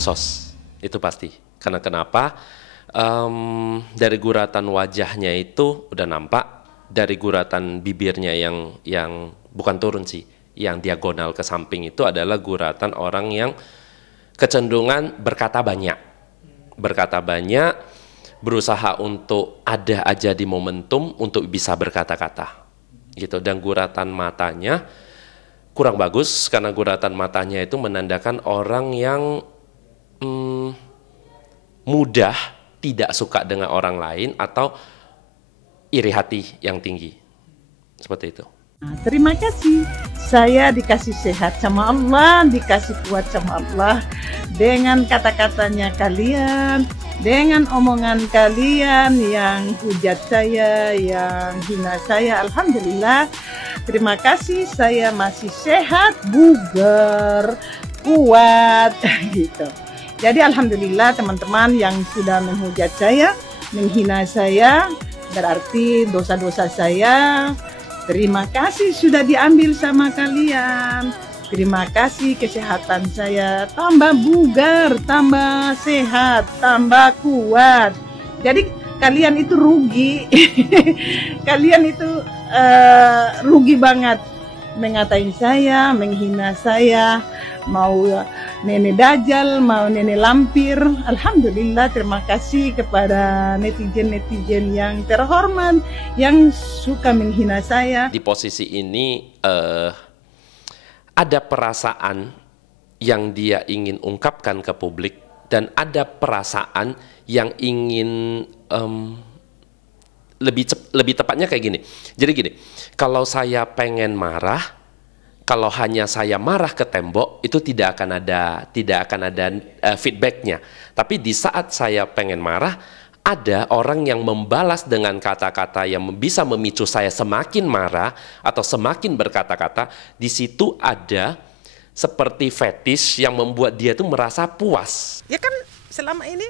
medsos, itu pasti. Karena kenapa? Dari guratan wajahnya itu udah nampak, dari guratan bibirnya yang bukan turun sih, yang diagonal ke samping itu adalah guratan orang yang kecenderungan berkata banyak, berusaha untuk ada aja di momentum untuk bisa berkata-kata, gitu. Dan guratan matanya kurang bagus karena guratan matanya itu menandakan orang yang mudah tidak suka dengan orang lain atau iri hati yang tinggi, seperti itu. Terima kasih, saya dikasih sehat sama Allah, dikasih kuat sama Allah. Dengan kata-katanya kalian, dengan omongan kalian yang hujat saya, yang hina saya, alhamdulillah. Terima kasih, saya masih sehat, bugar, kuat, gitu. Jadi alhamdulillah teman-teman yang sudah menghujat saya, menghina saya, berarti dosa-dosa saya. Terima kasih sudah diambil sama kalian. Terima kasih kesehatan saya tambah bugar, tambah sehat, tambah kuat. Jadi kalian itu rugi. Kalian itu rugi banget mengatain saya, menghina saya, mau nenek dajjal, mau nenek lampir. Alhamdulillah, terima kasih kepada netizen-netizen yang terhormat yang suka menghina saya. Di posisi ini ada perasaan yang dia ingin ungkapkan ke publik dan ada perasaan yang ingin lebih tepatnya kayak gini. Jadi gini, kalau saya pengen marah, kalau hanya saya marah ke tembok itu tidak akan ada feedbacknya. Tapi di saat saya pengen marah, ada orang yang membalas dengan kata-kata yang bisa memicu saya semakin marah atau semakin berkata-kata. Di situ ada seperti fetish yang membuat dia tuh merasa puas. Ya kan selama ini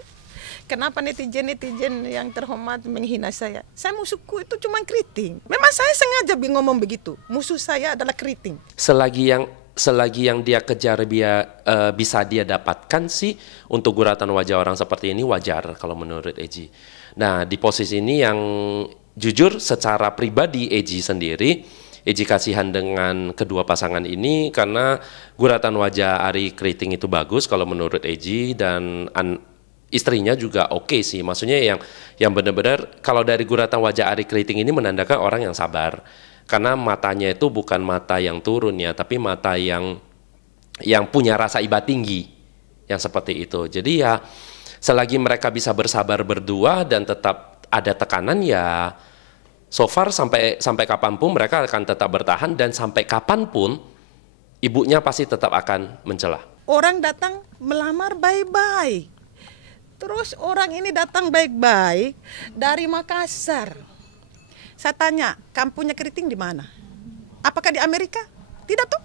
kenapa netizen-netizen yang terhormat menghina saya? Saya musuhku itu cuma keriting. Memang saya sengaja ngomong begitu. Musuh saya adalah keriting. Selagi yang dia kejar bisa dia dapatkan sih, untuk guratan wajah orang seperti ini wajar kalau menurut Eji. Nah, di posisi ini yang jujur secara pribadi Eji sendiri, Eji kasihan dengan kedua pasangan ini karena guratan wajah Ari Keriting itu bagus kalau menurut Eji, dan istrinya juga oke sih. Maksudnya yang benar-benar kalau dari guratan wajah Ari Keriting ini menandakan orang yang sabar. Karena matanya itu bukan mata yang turun ya, tapi mata yang punya rasa iba tinggi, yang seperti itu. Jadi ya selagi mereka bisa bersabar berdua dan tetap ada tekanan ya, so far sampai kapanpun mereka akan tetap bertahan, dan sampai kapanpun ibunya pasti tetap akan mencela. Orang datang melamar baik-baik, terus orang ini datang baik-baik dari Makassar. Saya tanya, kampungnya Keriting di mana? Apakah di Amerika? Tidak tuh.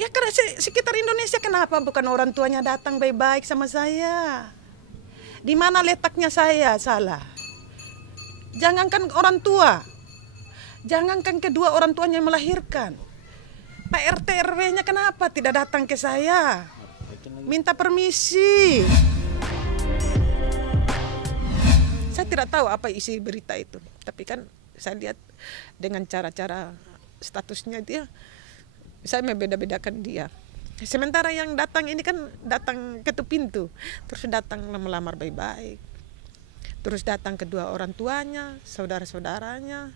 Ya karena sekitar Indonesia, kenapa bukan orang tuanya datang baik-baik sama saya? Di mana letaknya saya salah? Jangankan orang tua, jangankan kedua orang tuanya yang melahirkan. Pak RT RW-nya kenapa tidak datang ke saya? Minta permisi. Saya tidak tahu apa isi berita itu, tapi kan saya lihat dengan cara-cara statusnya dia, saya membeda-bedakan dia. Sementara yang datang ini kan datang ketuk pintu, terus datang melamar baik-baik, terus datang kedua orang tuanya, saudara-saudaranya,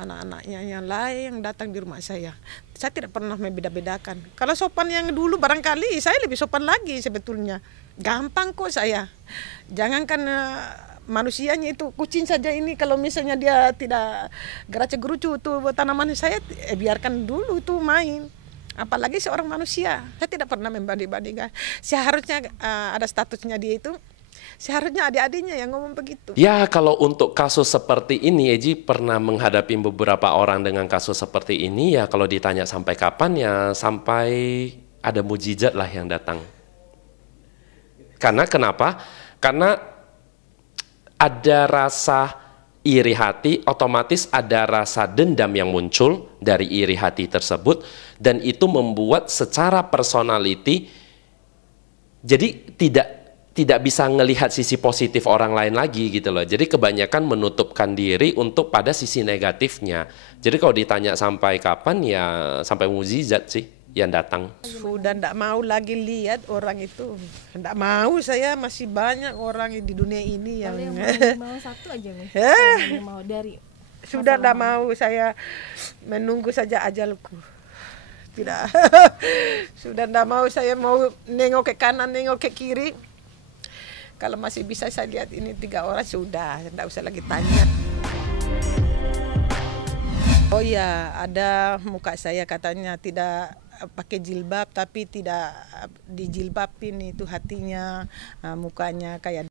anak-anaknya yang lain yang datang di rumah saya. Saya tidak pernah membeda-bedakan. Kalau sopan yang dulu barangkali saya lebih sopan lagi sebetulnya. Gampang kok saya. Jangankan manusianya itu, kucing saja ini kalau misalnya dia tidak gerace-gerucu tuh tanaman saya biarkan dulu tuh main. Apalagi seorang manusia. Saya tidak pernah membanding-bandingkan. Seharusnya ada statusnya dia itu. Seharusnya adik-adiknya yang ngomong begitu. Ya kalau untuk kasus seperti ini, Eji pernah menghadapi beberapa orang dengan kasus seperti ini. Ya kalau ditanya sampai kapan, ya sampai ada mujizat lah yang datang. Karena kenapa? Karena ada rasa iri hati, otomatis ada rasa dendam yang muncul dari iri hati tersebut, dan itu membuat secara personality Jadi tidak bisa ngelihat sisi positif orang lain lagi gitu loh. Jadi kebanyakan menutupkan diri untuk pada sisi negatifnya. Jadi kalau ditanya sampai kapan, ya sampai mukjizat sih yang datang. Sudah ndak mau lagi lihat orang itu. Ndak mau, saya masih banyak orang di dunia ini yang mau satu aja nih. Mau dari sudah ndak mau, saya menunggu saja ajalku. Tidak. Sudah ndak mau, saya mau nengok ke kanan, nengok ke kiri. Kalau masih bisa saya lihat ini 3 orang sudah, ndak usah lagi tanya. Oh ya, ada muka saya katanya tidak pakai jilbab, tapi tidak dijilbabin itu hatinya, mukanya kayak.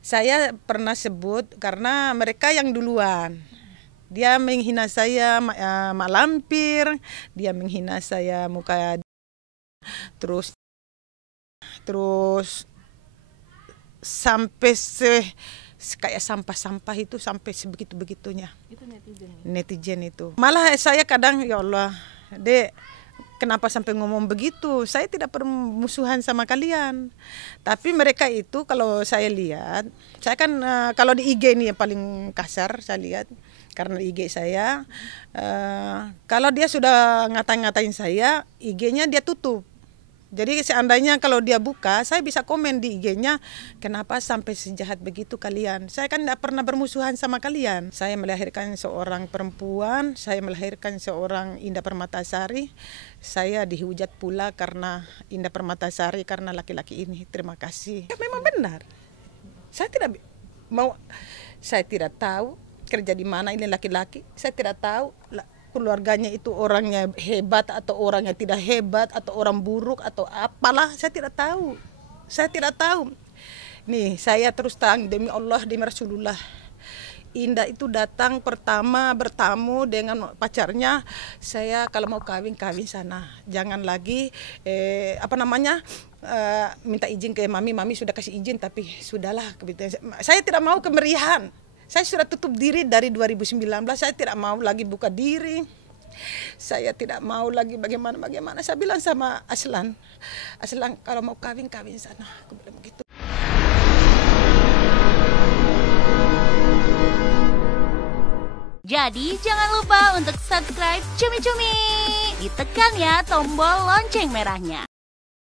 Saya pernah sebut karena mereka yang duluan. Dia menghina saya mak lampir, dia menghina saya muka, terus sampai kayak sampah-sampah itu sampai sebegitu-begitunya. Itu Netizen itu. Malah saya kadang, ya Allah, Dek, kenapa sampai ngomong begitu? Saya tidak bermusuhan sama kalian. Tapi mereka itu kalau saya lihat, saya kan kalau di IG ini yang paling kasar saya lihat. Karena IG saya, kalau dia sudah ngatain saya, IG-nya dia tutup. Jadi seandainya kalau dia buka, saya bisa komen di IG-nya, kenapa sampai sejahat begitu kalian? Saya kan tidak pernah bermusuhan sama kalian. Saya melahirkan seorang perempuan, saya melahirkan seorang Indah Permatasari. Saya dihujat pula karena Indah Permatasari, karena laki-laki ini. Terima kasih. Ya, memang benar. Saya tidak tahu kerja di mana ini laki-laki. Saya tidak tahu keluarganya itu orangnya hebat atau orangnya tidak hebat atau orang buruk atau apalah, saya tidak tahu. Saya tidak tahu. Nih, saya terus terang demi Allah, demi Rasulullah. Indah itu datang pertama bertamu dengan pacarnya. Saya kalau mau kawin sana. Jangan lagi minta izin ke mami sudah kasih izin, tapi sudahlah. Saya tidak mau kemeriahan. Saya sudah tutup diri dari 2019, saya tidak mau lagi buka diri. Saya tidak mau lagi bagaimana. Saya bilang sama Aslan kalau mau kawin sana. Aku bilang begitu. Jadi jangan lupa untuk subscribe Cumi Cumi. Ditekan ya tombol lonceng merahnya.